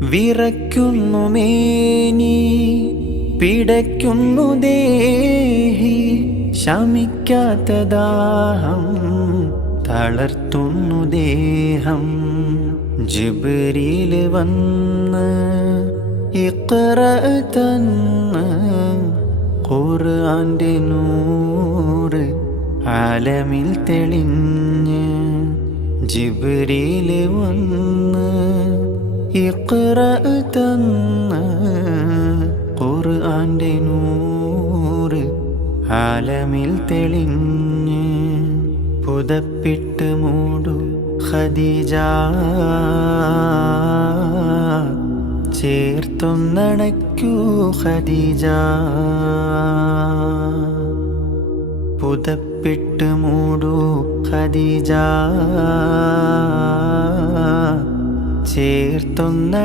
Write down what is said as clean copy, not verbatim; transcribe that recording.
വിറയ്ക്കുന്നു മേനി, പിടയ്ക്കുന്നു ദേഹി, ശമിക്കാത്ത ദാഹം തളർത്തുന്നു ദേഹം. ജിബ്രീൽ വന്ന് ഇഖ്റ തന്ന് ഖുർആന്റെ നൂറ് ആലമിൽ തെളിഞ്ഞ്. ജിബ്രീൽ വന്ന് ഇഖ്റ തന്ന് ഖുർആന്റെ നൂറ് ആലമിൽ തെളിഞ്ഞ്. പുതപ്പിട്ട് മൂടു ഖദീജ, ചേർത്തൊന്നണയ്ക്കൂ ഖദീജ. പുതപ്പിട്ട് മൂടു ഖദീജ, ചേർത്തൊന്ന